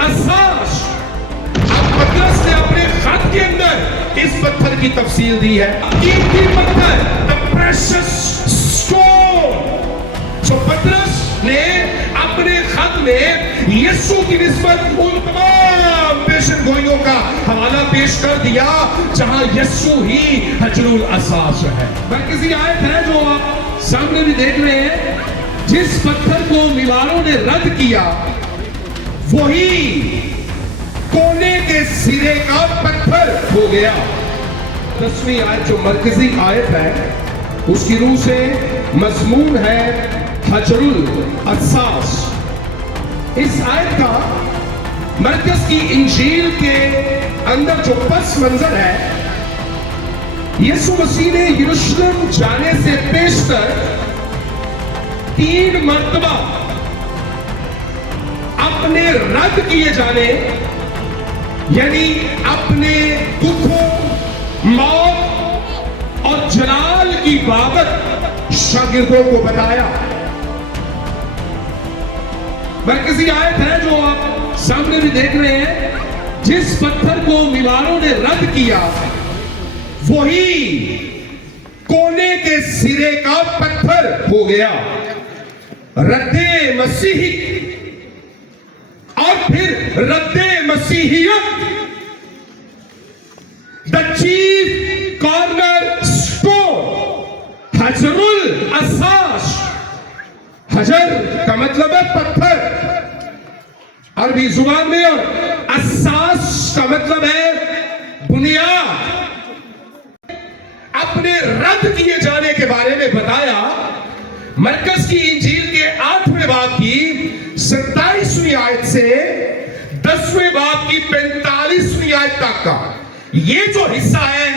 الاساس. اب پطرس نے اپنے خط کے اندر اس پتھر کی تفصیل دی ہے. قیمتی پتھر, the precious stone. سو پطرس نے اپنے خط میں یسوع کی نسبت ان تمام پیشن گوئیوں کا حوالہ پیش کر دیا جہاں یسوع ہی حجر الاساس ہے. مرکزی آیت ہے جو آپ سامنے بھی دیکھ رہے ہیں. جس پتھر کو میواروں نے رد کیا وہی کونے کے سرے کا پتھر ہو گیا. 10ویں آیت جو مرکزی آیت ہے اس کی روح سے مضمون ہے حجر الاساس. اس آیت کا مرکز کی انجیل کے اندر جو پس منظر ہے, یسوع مسیح نے یروشلم جانے سے پیشتر 3 مرتبہ اپنے رد کیے جانے یعنی اپنے دکھوں, موت اور جلال کی بابت شاگردوں کو بتایا. مرکزی آیت ہے جو آپ سامنے بھی دیکھ رہے ہیں. جس پتھر کو میواروں نے رد کیا وہی کونے کے سرے کا پتھر ہو گیا. رد مسیحی اور پھر رد مسیحیت, the chief cornerstone, حجر الاساس. حجر کا مطلب ہے پتھر عربی زبان میں, اور اساس کا مطلب ہے بنیاد. اپنے رد کیے جانے کے بارے میں بتایا. مرکز کی انجیل کے 8ویں باب کی 27ویں آیت سے 10ویں باب کی 45ویں آیت تک کا یہ جو حصہ ہے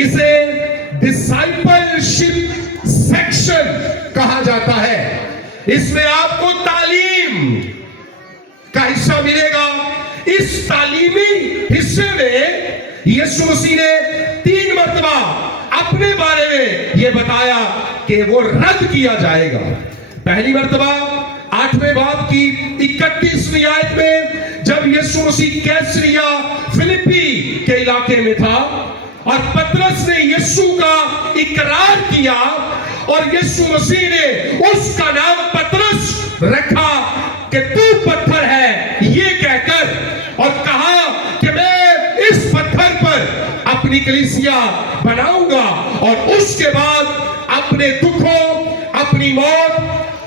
اسے ڈسائپلشپ سیکشن کہا جاتا ہے. اس میں آپ کو تعلیم کا حصہ ملے گا. اس تعلیمی حصے میں یسوع مسیح نے 3 مرتبہ اپنے بارے میں یہ بتایا کہ وہ رد کیا جائے گا. پہلی مرتبہ 8ویں باب کی 31ویں آیت میں جب یسوع مسیح کیسریا فلپی کے علاقے میں تھا اور پطرس نے یسوع کا اقرار کیا اور یسوع مسیح نے اس کا نام پطرس رکھا کہ تو پتھر ہے یہ کہہ کر, اور کہا کہ میں اس پتھر پر اپنی کلیسیا بناؤں گا, اور اس کے بعد اپنے دکھوں, اپنی موت,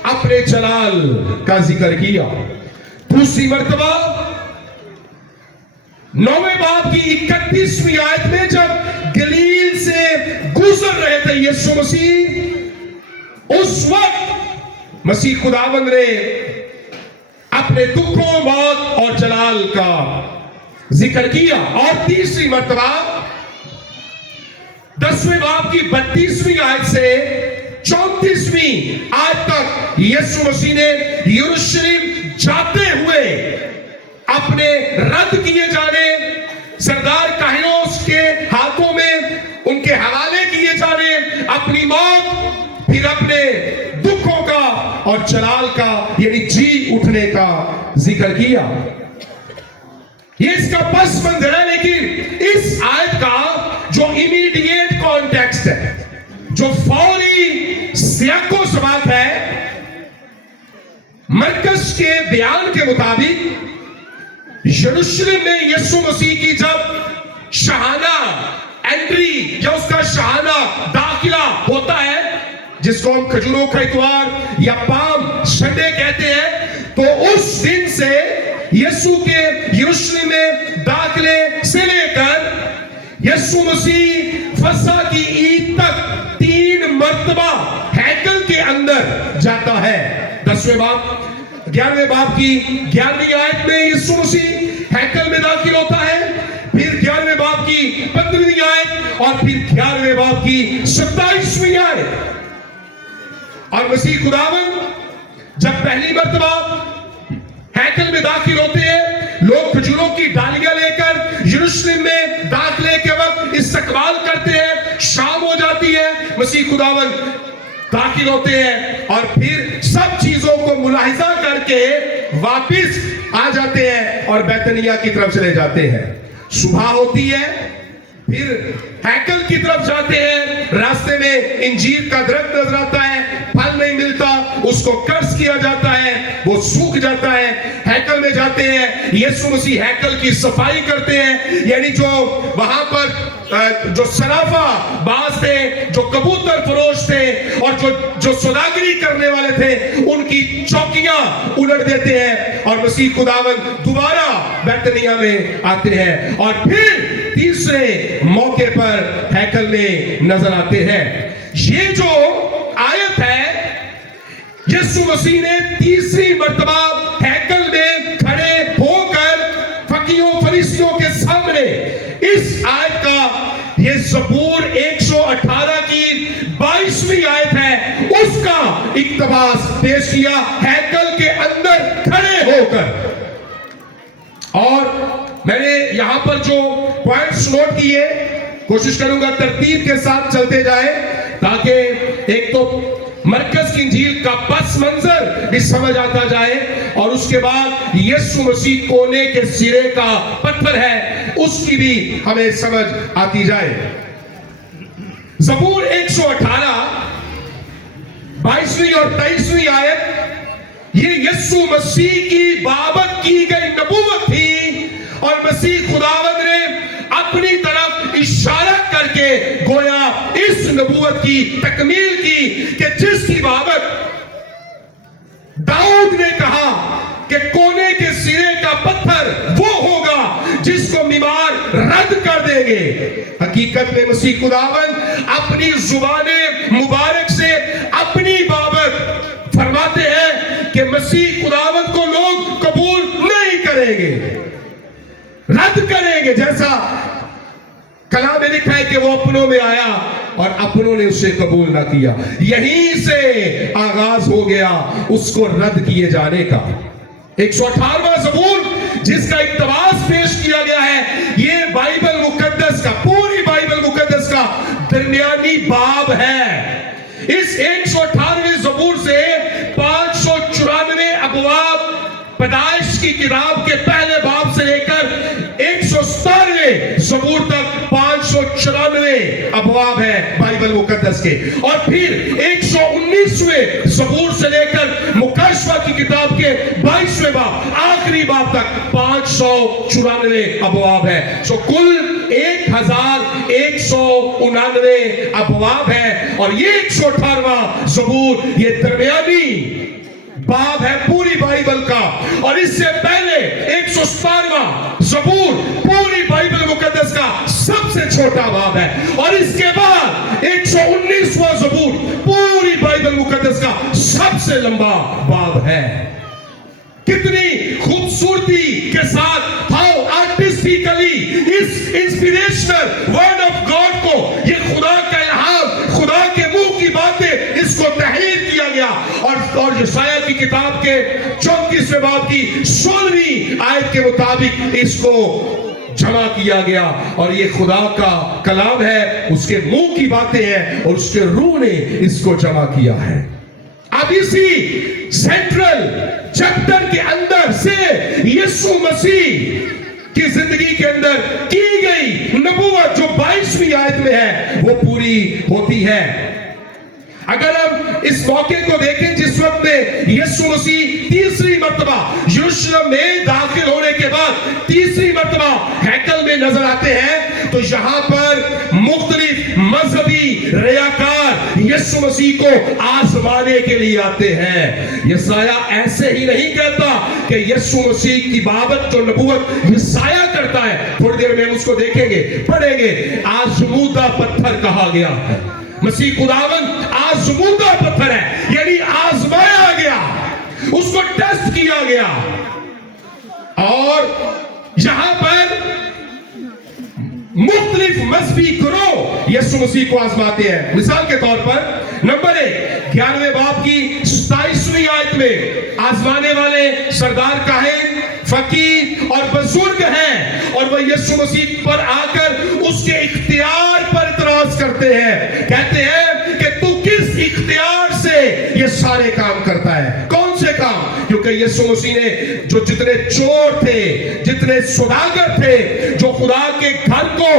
اپنے جلال کا ذکر کیا. دوسری مرتبہ 9ویں باب کی 31ویں آیت میں جب گلیل سے گزر رہے تھے یسوع مسیح, اس وقت مسیح خداوند نے اپنے دکھوں, موت اور جلال کا ذکر کیا. اور تیسری مرتبہ 10ویں باب کی 32ویں آیت سے 34ویں آیت تک یسوع مسیح نے یروشلم جاتے ہوئے اپنے رد کیے جانے, سردار کاہنوس کے ہاتھوں میں ان کے حوالے کیے جانے, اپنی موت, پھر اپنے دکھوں کا اور جلال کا یعنی جی اٹھنے کا ذکر کیا. یہ اس کا پس منظر ہے. لیکن اس آیت کا جو امیڈیٹ کانٹیکسٹ ہے, جو فوری سیاق و سباق ہے, مرکز کے بیان کے مطابق یروشلم میں یسوع مسیح کی جب شاہانہ انٹری یا اس کا شاہانہ داخلہ ہوتا ہے, جس کو ہم کھجوروں کا اتوار یا پام سنڈے کہتے ہیں, تو اس دن سے یسوع کے یروشلم میں داخلے سے لے کر یسوع مسیح فسح کی عید تک 3 مرتبہ ہیکل کے اندر جاتا ہے. 10ویں باب 11ویں باب کی 11ویں آیت میں یسوع مسیح ہیکل میں داخل ہوتا ہے, پھر 11ویں باب کی 15ویں آیت, اور پھر 11ویں باب کی 27ویں آیت. اور مسیح خداوند جب پہلی مرتبہ ہیکل میں داخل ہوتے ہیں, لوگ کھجوروں کی ڈالیاں لے کر یروشلم میں داخلے کے وقت استقبال کرتے ہیں. شام ہو جاتی ہے, مسیح خداوند داخل ہوتے ہیں اور پھر سب چیزوں کو ملاحظہ کر کے واپس آ جاتے ہیں اور بیتنیہ کی طرف چلے جاتے ہیں. صبح ہوتی ہے، پھر ہیکل کی طرف جاتے ہیں. راستے میں انجیر کا درخت نظر آتا ہے، پھل نہیں ملتا، اس کو قرض کیا جاتا ہے، وہ سوکھ جاتا ہے. ہیکل میں جاتے ہیں، یسوع مسیح ہیکل کی صفائی کرتے ہیں. یعنی جو وہاں پر جو صرافہ باز تھے، جو کبوتر فروش تھے اور جو سوداگری کرنے والے تھے، ان کی چوکیاں الٹ دیتے ہیں اور مسیح خداوند دوبارہ بیتنیہ میں آتے ہیں اور پھر تیسرے موقع پر ہیکل میں نظر آتے ہیں. یہ جو آیت ہے، یسوع مسیح نے تیسری مرتبہ ہیکل میں کھڑے ہو کر فقیہوں فریسیوں کے سامنے اس آیت کا، یہ زبور 118 کی 22ویں آیت ہے، اس کا اقتباس پیش کیا ہیکل کے اندر کھڑے ہو کر. اور میں نے یہاں پر جو پوائنٹس نوٹ کیے، کوشش کروں گا ترتیب کے ساتھ چلتے جائیں تاکہ ایک تو مرکز کی انجیل کا پس منظر بھی سمجھ آتا جائے اور اس کے بعد یسوع مسیح کونے کے سرے کا پتھر ہے، اس کی بھی ہمیں سمجھ آتی جائے. زبور 118 22ویں اور 23ویں آیت یہ یسوع مسیح کی بابت کی گئی نبوت تھی اور مسیح خداوند نے اپنی طرف اشارہ کر کے گویا اس نبوت کی تکمیل کی کہ جس کی بابت داؤد نے کہا کہ کونے کے سرے کا پتھر وہ ہوگا جس کو بیمار رد کر دیں گے. حقیقت میں مسیح خداوند اپنی زبان مبارک سے اپنی بابت فرماتے ہیں کہ مسیح خداوند کو لوگ قبول نہیں کریں گے، رد کریں گے. جیسا کلام میں لکھا ہے کہ وہ اپنوں میں آیا اور اپنوں نے اسے قبول نہ کیا. یہیں سے آغاز ہو گیا اس کو رد کیے جانے کا. 118واں زبور جس کا اقتباس پیش کیا گیا ہے، یہ بائبل مقدس کا، پوری بائبل مقدس کا درمیانی باب ہے. اس 118ویں زبور سے 594 ابواب پیدائش کی کتاب کے پہلے باب سے لے کر 117ویں زبور تک 594 ابواب ہے بائبل مقدس کے. اور پھر 119ویں زبور سے لے کر مکاشفہ کی کتاب کے 22ویں باب آخری باب تک 594 ابواب ہے. سو کل 1199 ابواب ہے اور یہ 118واں زبور یہ درمیانی باب ہے پوری بائبل کا. اور اس سے پہلے 117واں زبور پوری بائبل مقدس کا سب سے چھوٹا باب ہے اور اس کے بعد 119واں زبور پوری بائبل مقدس کا سب سے لمبا باب ہے. کتنی خوبصورتی کے ساتھ ہاؤ آرٹسٹیکلی اس انسپیریشنل ورڈ آف گاڈ کو، یہ خدا کا الہام، خدا کے منہ کی باتیں، اس کو تحریر کیا گیا اور یشعیاہ کی کتاب کے 34ویں باب کی 16ویں آیت کے مطابق اس کو جمع کیا گیا اور یہ خدا کا کلام ہے، اس کے منہ کی باتیں ہیں اور اس کے روح نے اس کو جمع کیا ہے. اب اسی سینٹرل چیپٹر کے اندر سے یسوع مسیح کی زندگی کے اندر کی گئی نبوت جو 22ویں آیت میں ہے وہ پوری ہوتی ہے. اگر ہم اس موقع کو دیکھیں جس وقت میں یسوع مسیح تیسری مرتبہ یروشلم میں داخل ہونے کے بعد تیسری مرتبہ ہیکل میں نظر آتے ہیں تو یہاں پر مختلف مذہبی ریاکار یسوع مسیح کو آزمانے کے لیے آتے ہیں. یسایہ ایسے ہی نہیں کہتا کہ یسوع مسیح کی بابت جو نبوت یسایہ کرتا ہے، تھوڑی دیر میں ہم اس کو دیکھیں گے، پڑھیں گے. آزمودہ پتھر کہا گیا ہے. مسیح خداوند آزمودہ پتھر ہے، یعنی آزمایا گیا، اس کو ٹیسٹ کیا گیا. اور یہاں پر مختلف مذہبی گروہ یسوع مسیح کو آزماتے ہیں. مثال کے طور پر نمبر 1 11ویں باب کی 27ویں آیت میں آزمانے والے سردار کاہن، فقیہ اور بزرگ ہیں اور وہ یسوع مسیح پر آ کر اس کے اختیار پر اعتراض کرتے ہیں. کہتے ہیں کہ تو کس اختیار سارے کام کرتا ہے. کون سے کام؟ کیونکہ یسوع مسیح نے جو جتنے چور تھے, جتنے سوداگر تھے, جو خدا کے گھر کو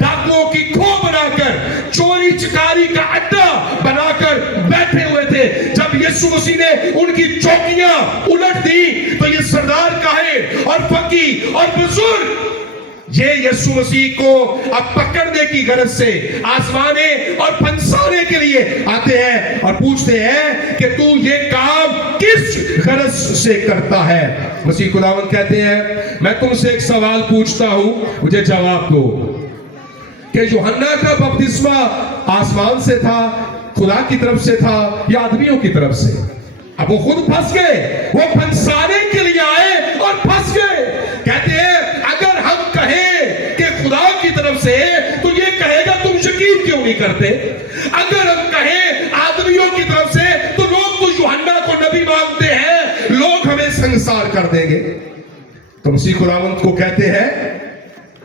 ڈاکوؤں کی کھو بنا کر, چوری چکاری کا اڈا بنا کر بیٹھے ہوئے تھے, جب یسوع مسیح نے ان کی چوکیاں الٹ دی تو یہ سردار کاہن اور فقیہ اور بزرگ یہ یسوع مسیح کو اب پکڑنے کی غرض سے آزمانے اور پھنسانے کے لیے آتے ہیں اور پوچھتے ہیں کہ تو یہ کام کس غرض سے کرتا ہے. مسیح خداوند کہتے ہیں میں تم سے ایک سوال پوچھتا ہوں, مجھے جواب دو کہ یوحنا کا بپتسمہ آسمان سے تھا, خدا کی طرف سے تھا یا آدمیوں کی طرف سے؟ اب وہ خود پھنس گئے, وہ پھنسانے کے لیے آئے اور پھنس گئے. کہتے ہیں اگر ہم کہیں کہ خدا کی طرف سے تو یہ کہے گا تم یقین کیوں نہیں کرتے. اگر ہم کہیں آدمیوں کی طرف سے تو لوگ تو یوحنا کو نبی مانتے ہیں, لوگ ہمیں سنسار کر دیں گے. تو مسیح خداوند کو کہتے ہیں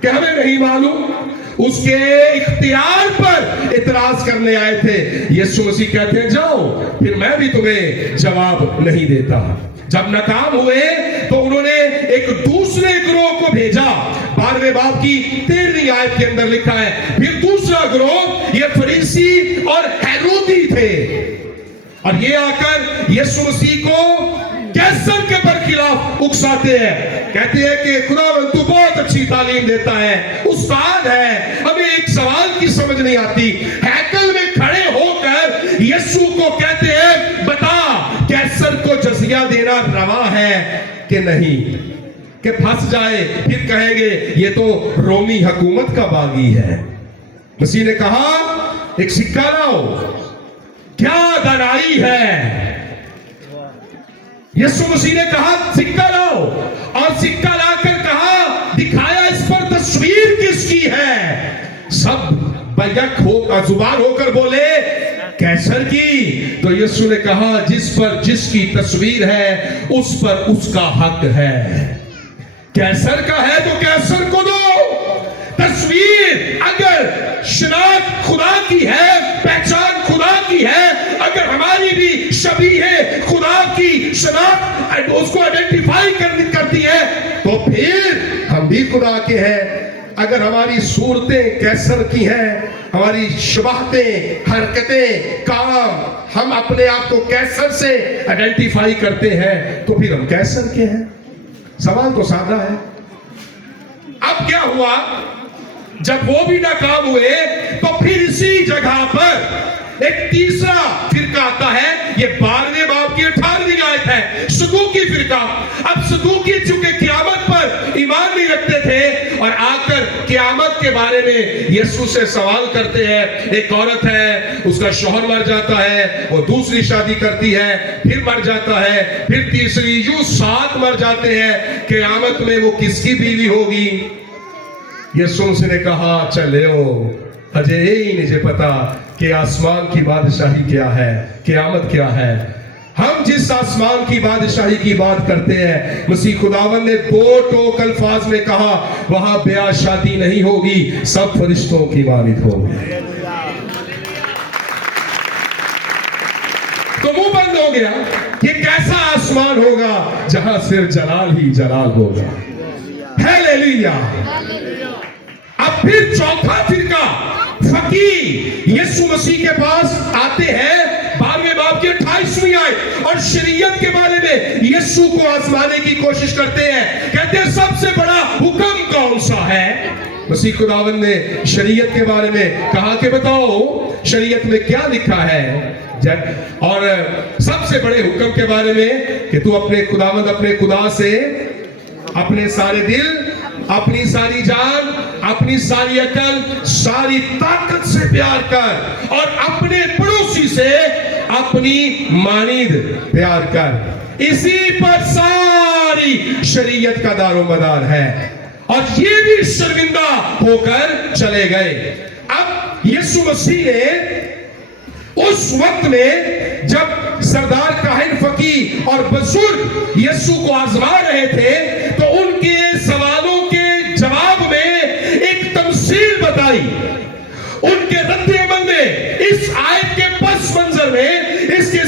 کہ ہمیں نہیں معلوم. اس کے اختیار پر اعتراض کرنے آئے تھے. یسوع مسیح کہتے ہیں جاؤ, پھر میں بھی تمہیں جواب نہیں دیتا. جب ناکام ہوئے تو انہوں نے ایک دوسرے گروہ کو بھیجا. 12ویں باب کی 13ویں آیت کے اندر لکھا ہے پھر دوسرا گروہ یہ فریسی اور ہیرودی تھے, اور یہ آ کر یسوع مسیح کو کیسر کے برخلاف اکساتے ہیں. کہتے ہیں کہ خداوند تو بہت اچھی تعلیم دیتا ہے, استاد ہے, ہمیں ایک سوال کی سمجھ نہیں آتی. ہیکل میں کھڑے ہو کر یسوع کو کہتے ہیں بتا کیسر کو جزیہ دینا روا ہے کہ نہیں, کہ پھنس جائے پھر کہیں گے یہ تو رومی حکومت کا باغی ہے. مسیح نے کہا ایک سکہ لاؤ, کیا دانائی ہے. یسوع مسیح نے کہا سکہ لاؤ, اور سکہ لا کر کہا دکھایا اس پر تصویر کس کی ہے. سب بیک ہو زبان ہو کر بولے کیسر کی. تو یسوع نے کہا جس پر جس کی تصویر ہے اس پر اس کا حق ہے. کیسر کا ہے تو کیسر کو دو. تصویر اگر شناخت خدا کی ہے, پہچان خدا کی ہے, اگر ہماری بھی شبیہ خدا کی شناخت اس کو آئیڈینٹیفائی کرتی ہے تو پھر ہم بھی خدا کے ہیں. اگر ہماری صورتیں کیسر کی ہیں, ہماری شباہتیں, حرکتیں, کام ہم اپنے آپ کو کیسر سے آئیڈینٹیفائی کرتے ہیں تو پھر ہم کیسر کے ہیں. سوال تو سادہ ہے. اب کیا ہوا جب وہ بھی ناکام ہوئے تو پھر اسی جگہ پر ایک تیسرا فرقہ آتا ہے. یہ 12ویں باب کی 18ویں آیت ہے, صدوقی فرقہ. اب صدوقی چونکہ قیامت پر ایمان نہیں رکھتے تھے اور آ کر قیامت کے بارے میں یسوع سے سوال کرتے ہیں. ایک عورت ہے, اس کا شوہر مر جاتا ہے, وہ دوسری شادی کرتی ہے, پھر مر جاتا ہے, پھر تیسری, یوں 7 مر جاتے ہیں. قیامت میں وہ کس کی بیوی ہوگی؟ یسوع نے کہا چلو اجے ہی نہیں پتا کہ آسمان کی بادشاہی کیا ہے, قیامت کیا ہے. ہم جس آسمان کی بادشاہی کی بات کرتے ہیں مسیح خداوند نے 2 ٹوک الفاظ میں کہا وہاں بیاہ شادی نہیں ہوگی, سب فرشتوں کی مانند ہوگی. تو منہ بند ہو گیا. یہ کیسا آسمان ہوگا جہاں صرف جلال ہی جلال ہوگا. ہیلیلویا. اب پھر چوتھا فرقہ فقیہ یسوع مسیح کے پاس آتے ہیں 12ویں باب کی 28ویں آیت, اور شریعت کے بارے میں یسوع کو آزمانے کی کوشش کرتے ہیں. کہتے ہیں سب سے بڑا حکم کون سا ہے؟ مسیح خداوند نے شریعت کے بارے میں کہا کہ بتاؤ شریعت میں کیا لکھا ہے, اور سب سے بڑے حکم کے بارے میں کہ تو اپنے خداوند اپنے خدا سے اپنے سارے دل, اپنی ساری جان, اپنی ساری عقل, ساری طاقت سے پیار کر, اور اپنے پڑوسی سے اپنی مانند پیار کر. اسی پر ساری شریعت کا دار و مدار ہے. اور یہ بھی شرمندہ ہو کر چلے گئے. اب یسوع مسیح نے اس وقت میں جب سردار کاہن فقیہ اور بزرگ یسوع کو آزما رہے تھے تو ان کے سوالوں کے جواب میں ایک تمثیل بتائی. ان کے رد عمل میں اس آیت کے پس منظر میں اس کے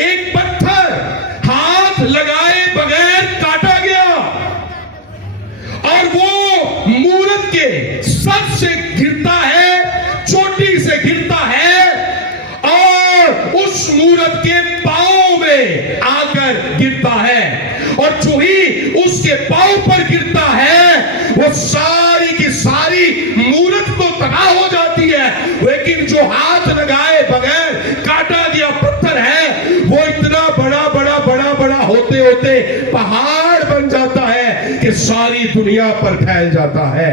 ایک پتھر ہاتھ لگائے بغیر کاٹا گیا اور وہ مورت کے سر سے گرتا ہے، چوٹی سے گرتا ہے اور اس مورت کے پاؤں میں آ کر گرتا ہے، اور جو ہی اس کے پاؤں پر گرتا ہے وہ ساری کی ساری مورت تو تباہ ہو جاتی ہے، لیکن جو ہاتھ لگائے بغیر کاٹا گیا پتھر ہے وہ اتنا بڑا بڑا بڑا بڑا ہوتے ہوتے پہاڑ بن جاتا ہے کہ ساری دنیا پر پھیل جاتا ہے۔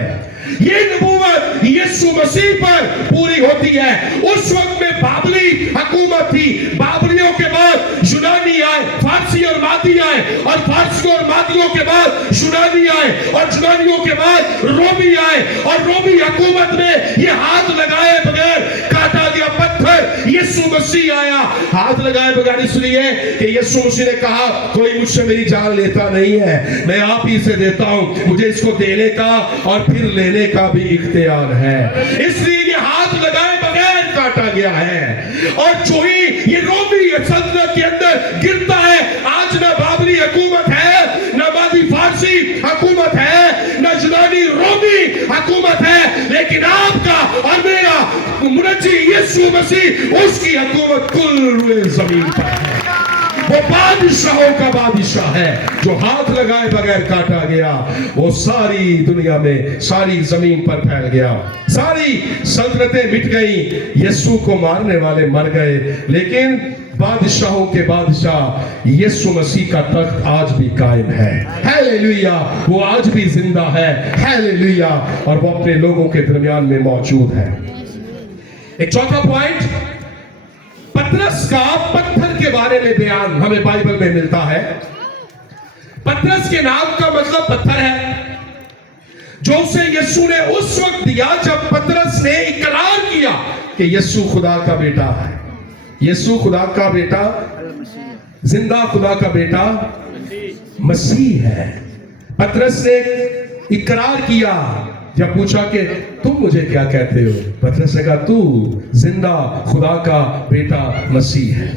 یہ نبوت یسوع مسیح پر پوری ہوتی ہے۔ اس وقت میں بابلی حکومت تھی، بابلیوں کے بعد یونانی آئے، فارسی اور مادی آئے، اور فارسیوں اور مادیوں کے بعد یونانی آئے، اور یونانیوں کے بعد رومی آئے، اور رومی حکومت میں یہ ہاتھ لگائے بغیر کاٹا گیا پتھر یسوع مسیح آیا۔ ہاتھ لگائے بغیر اس لیے کہ یسوع مسیح نے کہا کوئی مجھ سے میری جان لیتا نہیں ہے، میں آپ ہی سے دیتا ہوں، مجھے اس کو دینے کا اور پھر لینے کا بھی اختیار ہے، اس لیے یہ ہاتھ لگائے بغیر کاٹا گیا ہے۔ اور جو ہی یہ رومی سلطنت کے اندر گرتا ہے، آج نہ بابلی حکومت ہے، نہ مادی فارسی حکومت ہے، نہ یونانی رومی حکومت ہے، لیکن آپ کا اور میرا منجی یسوع مسیح، اس کی حکومت کل روئے زمین پر ہے۔ وہ بادشاہوں کا بادشاہ ہے، جو ہاتھ لگائے بغیر کاٹا گیا، وہ ساری دنیا میں ساری زمین پر پھیل گیا۔ ساری سلطنتیں مٹ گئیں، یسوع کو مارنے والے مر گئے، لیکن بادشاہوں کے بادشاہ یسوع مسیح کا تخت آج بھی قائم ہے۔ ہیلیلویا، وہ آج بھی زندہ ہے۔ ہیلیلویا، اور وہ اپنے لوگوں کے درمیان میں موجود ہے۔ ایک چوتھا پوائنٹ، پترس کا پتھر کے بارے میں بیان ہمیں بائبل میں ملتا ہے۔ پترس کے نام کا مطلب پتھر ہے، جو اسے یسوع نے اس وقت دیا جب پترس نے اقرار کیا کہ یسوع خدا کا بیٹا ہے۔ یسوع خدا کا بیٹا، زندہ خدا کا بیٹا مسیح ہے۔ پترس نے اقرار کیا، جب پوچھا کہ تم مجھے کیا کہتے ہو، پترس نے کہا تو زندہ خدا کا بیٹا مسیح ہے۔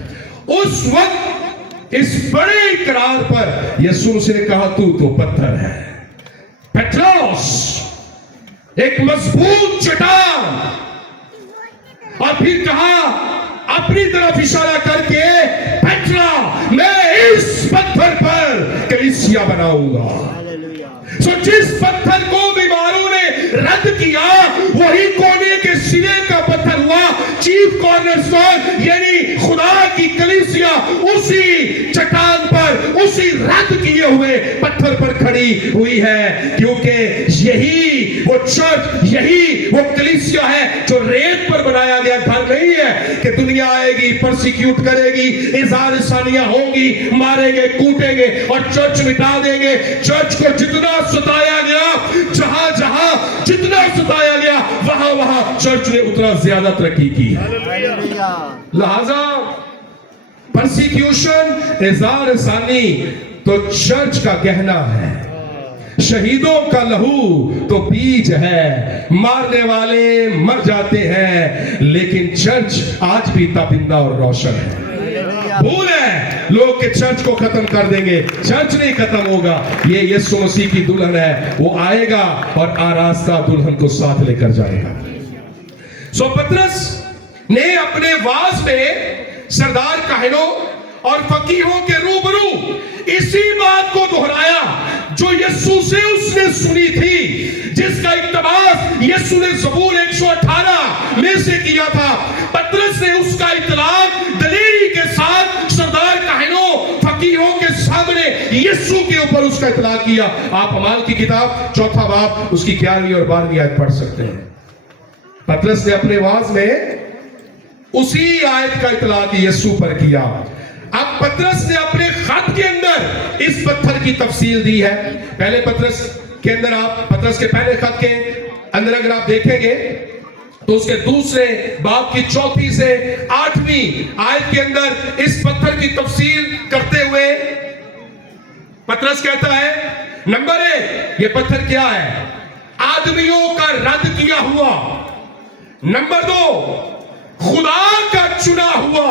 اس وقت اس بڑے اقرار پر یسوع مسیح نے کہا تو پتھر ہے، پیٹروس، ایک مضبوط چٹان، اور پھر کہا اپنی طرف اشارہ کر کے پیٹرا، میں اس پتھر پر کلیسیا بناؤں گا۔ سو جس پتھر کو بیماروں نے رد کیا، وہی کونے کے سرے کا پتھر ہوا، چیف کارنرسٹون، یعنی خدا کی کلیسیا اسی چٹان پر، اسی رد کیے ہوئے پتھر پر کھڑی ہوئی ہے، کیونکہ یہی وہ چرچ، یہی وہ کلیسیا ہے جو ریت پر بنایا گیا گھر نہیں ہے کہ دنیا آئے گی، پرسیکیوٹ کرے گی، اظہار ثانیہ ہوں گی، ماریں گے، کوٹیں گے اور چرچ مٹا دیں گے۔ چرچ کو جتنا ستایا گیا، جہاں جہاں جتنا ستایا گیا، وہاں وہاں چرچ نے اتنا زیادہ ترقی کی۔ لہذا پرسیکیوشن، اظہار ثانی تو چرچ کا گہنا ہے، شہیدوں کا لہو تو بیج ہے، مارنے والے مر جاتے ہیں لیکن چرچ آج بھی تابندہ اور روشن ہے۔ بھول ہے لوگ کہ چرچ کو ختم کر دیں گے، چرچ نہیں ختم ہوگا، یہ یسوع مسیح کی دلہن ہے، وہ آئے گا اور آراستہ دلہن کو ساتھ لے کر جائے گا۔ سو پترس نے اپنے واز میں سردار کاہنوں اور فقیہوں کے روبرو اسی بات کو دہرایا جو یسوع سے اس نے سنی تھی، جس کا اقتباس یسوع نے زبور 118 میں سے کیا تھا۔ پترس نے اس کا اطلاق دلیری کے ساتھ سردار کاہنوں فقیہوں کے سامنے یسوع کے اوپر اس کا اطلاق کیا۔ آپ اعمال کی کتاب 4 باب اس کی 11ویں اور 12ویں آیت پڑھ سکتے ہیں۔ پترس نے اپنے واز میں اسی آیت کا اطلاق یسوع پر کیا۔ اب پترس نے اپنے خط کے اندر اس پتھر کی تفصیل دی ہے۔ پہلے پترس کے اندر، آپ پترس کے پہلے خط کے اندر اگر آپ دیکھیں گے تو اس کے دوسرے باب کی 4 سے 8ویں آیت کے اندر اس پتھر کی تفصیل کرتے ہوئے پترس کہتا ہے، نمبر 1 یہ پتھر کیا ہے؟ آدمیوں کا رد کیا ہوا۔ نمبر 2 خدا کا چنا ہوا۔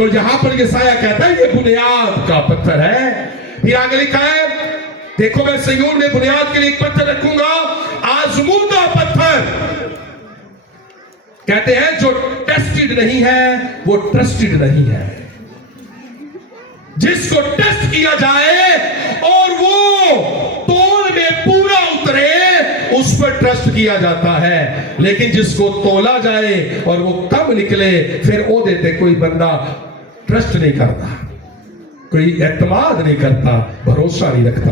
تو یہاں پر یسایہ کہتا ہے یہ بنیاد کا پتھر ہے. پھر آگے لکھا ہے دیکھو میں صہیون میں بنیاد کے لیے ایک پتھر رکھوں گا, آزمودہ پتھر. کہتے ہیں جو ٹیسٹڈ نہیں ہے وہ ٹرسٹڈ نہیں ہے. جس کو ٹیسٹ کیا جائے اور وہ تول میں پورا اترے اس پر ٹرسٹ کیا جاتا ہے, لیکن جس کو تولا جائے اور وہ کم نکلے پھر وہ دیتے کوئی بندہ ٹرسٹ نہیں کرتا, کوئی اعتماد نہیں کرتا, بھروسہ نہیں رکھتا.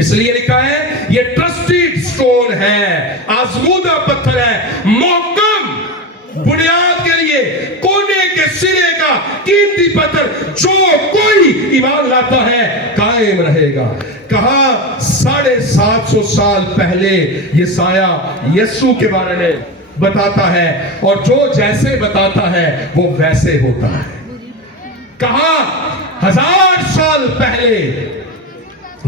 اس لیے لکھا ہے یہ ٹرسٹڈ سٹون ہے, آزمودہ پتھر ہے, محکم بنیاد کے لیے کونے کے سرے کا قیمتی پتھر, جو کوئی ایمان لاتا ہے قائم رہے گا. کہا 750 سال پہلے یسایہ یسوع کے بارے میں بتاتا ہے اور جو جیسے بتاتا ہے وہ ویسے ہوتا ہے. کہا 1000 سال پہلے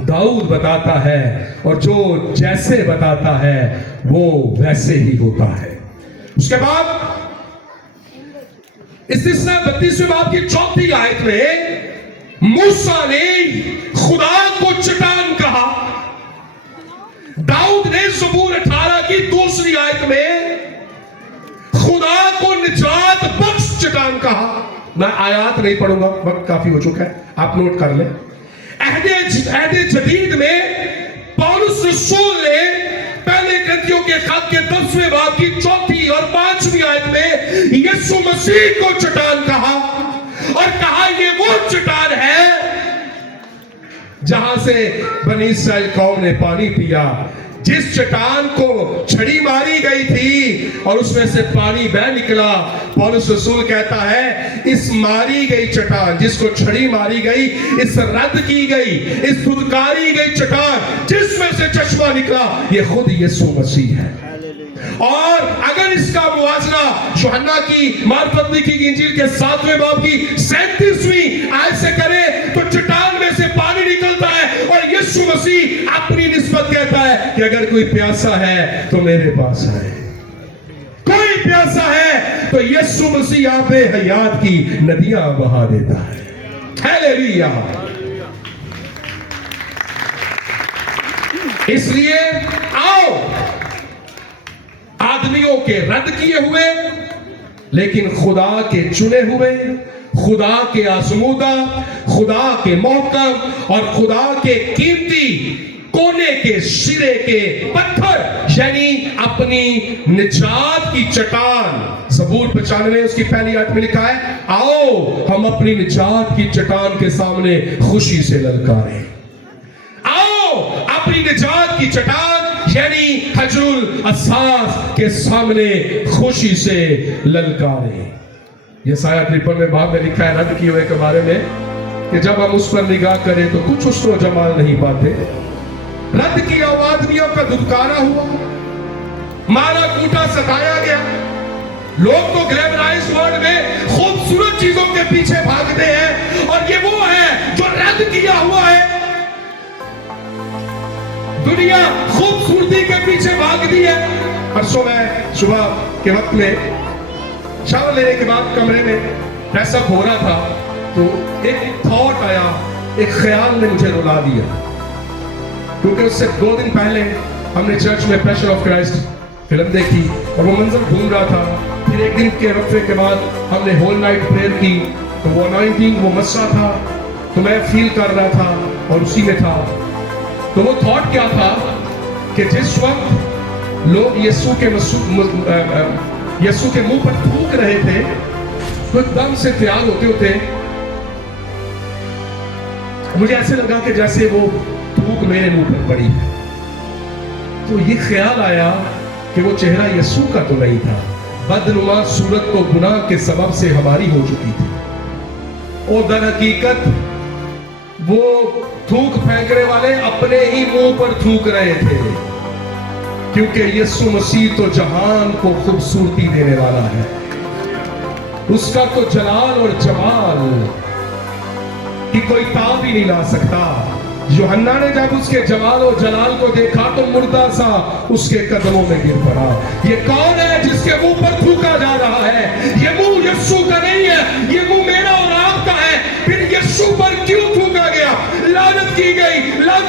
داؤد بتاتا ہے اور جو جیسے بتاتا ہے وہ ویسے ہی ہوتا ہے. اس کے بعد استثناء 32ویں باب کی 4تھی آیت میں موسیٰ نے خدا کو چٹان کہا. داؤد نے زبور 18 کی 2 آیت میں خدا کو نجات بخش چٹان کہا. میں آیات نہیں پڑھوں گا, وقت کافی ہو چکا ہے, آپ نوٹ کر لیں. عہد جدید میں پولس رسول نے پہلے کرنتھیوں کے خط کے 10ویں باب کی 4 اور 5 آیت میں یسوع مسیح کو چٹان کہا اور کہا یہ وہ چٹان ہے جہاں سے بنی اسرائیل قوم نے پانی پیا. جس چٹان کو چھڑی ماری گئی تھی اور اس میں سے پانی بہ نکلا, پولس رسول کہتا ہے اس ماری گئی چٹان, جس کو چھڑی ماری گئی, اس رد کی گئی, اس دھتکاری گئی چٹان جس میں سے چشمہ نکلا, یہ خود یسوع مسیح ہے. اور اگر اس کا موازنہ یوحنا کی معرفت لکھی کی انجیل کے 7ویں باب کی 37ویں آیت سے کرے تو چٹان میں سے پانی نکلتا ہے اور یسوع مسیح اپنی نسبت کہتا ہے کہ اگر کوئی پیاسا ہے تو میرے پاس ہے, کوئی پیاسا ہے تو یسوع مسیح آب حیات کی ندیاں بہا دیتا ہے. ہیلیلویا. اس لیے آؤ آدمیوں کے رد کیے ہوئے لیکن خدا کے چنے ہوئے, خدا کے آزمودہ, خدا کے محکم اور خدا کے قیمتی کونے کے سرے کے پتھر یعنی اپنی نجات کی چٹان. زبور 95 اس کی پہلی آیت میں لکھا ہے آؤ ہم اپنی نجات کی چٹان کے سامنے خوشی سے للکاریں. آؤ اپنی نجات کی چٹان یعنی حجر الاساس کے سامنے خوشی سے للکاریں. یسایہ 53 باب میں لکھا ہے رد کیے ہوئے کے بارے میں کہ جب ہم اس پر نگاہ کریں تو کچھ حسن و جمال نہیں پاتے. رد کیا ہوا آدمیوں کا دھتکارا ہوا, مارا کوٹا ستایا گیا. لوگ تو گلیمرائز ورلڈ میں خوبصورت چیزوں کے پیچھے بھاگتے ہیں اور یہ وہ ہے جو رد کیا ہوا ہے. دنیا خوبصورتی کے پیچھے بھاگتی ہے. پرسوں میں صبح کے وقت میں شاور لینے کے بعد کمرے میں ایسا ہو رہا تھا تو ایک تھاٹ آیا, ایک خیال نے مجھے رلا دیا. کیونکہ اس سے 2 دن پہلے ہم نے چرچ میں پیشن آف کرائسٹ فلم دیکھی اور وہ منظر گھوم رہا تھا. پھر ایک دن کے وقفے کے بعد ہم نے ہول نائٹ پریئر کی تو وہ انوائنٹنگ, وہ مسا تھا تو میں فیل کر رہا تھا اور اسی میں تھا. تو وہ تھاٹ کیا تھا کہ جس وقت لوگ یسوع کے منہ پر تھوک رہے تھے تو ایک دم سے تیار ہوتے ہوتے مجھے ایسے لگا کہ جیسے وہ تھوک میرے منہ پر پڑی ہے. تو یہ خیال آیا کہ وہ چہرہ یسوع کا تو نہیں تھا, بدنما صورت تو گناہ کے سبب سے ہماری ہو چکی تھی. اور در حقیقت وہ تھوک پھینکنے والے اپنے ہی منہ پر تھوک رہے تھے, کیونکہ یسوع مسیح تو جہان کو خوبصورتی دینے والا ہے. اس کا تو جلال اور جمال کی کوئی تاب ہی نہیں لا سکتا. یوحنا نے جب اس کے جمال و جلال کو دیکھا تو مردہ سا اس کے قدموں میں گر پڑا. یہ کون ہے جس کے منہ پر تھوکا جا رہا ہے؟ یہ منہ یسوع کا نہیں ہے, یہ منہ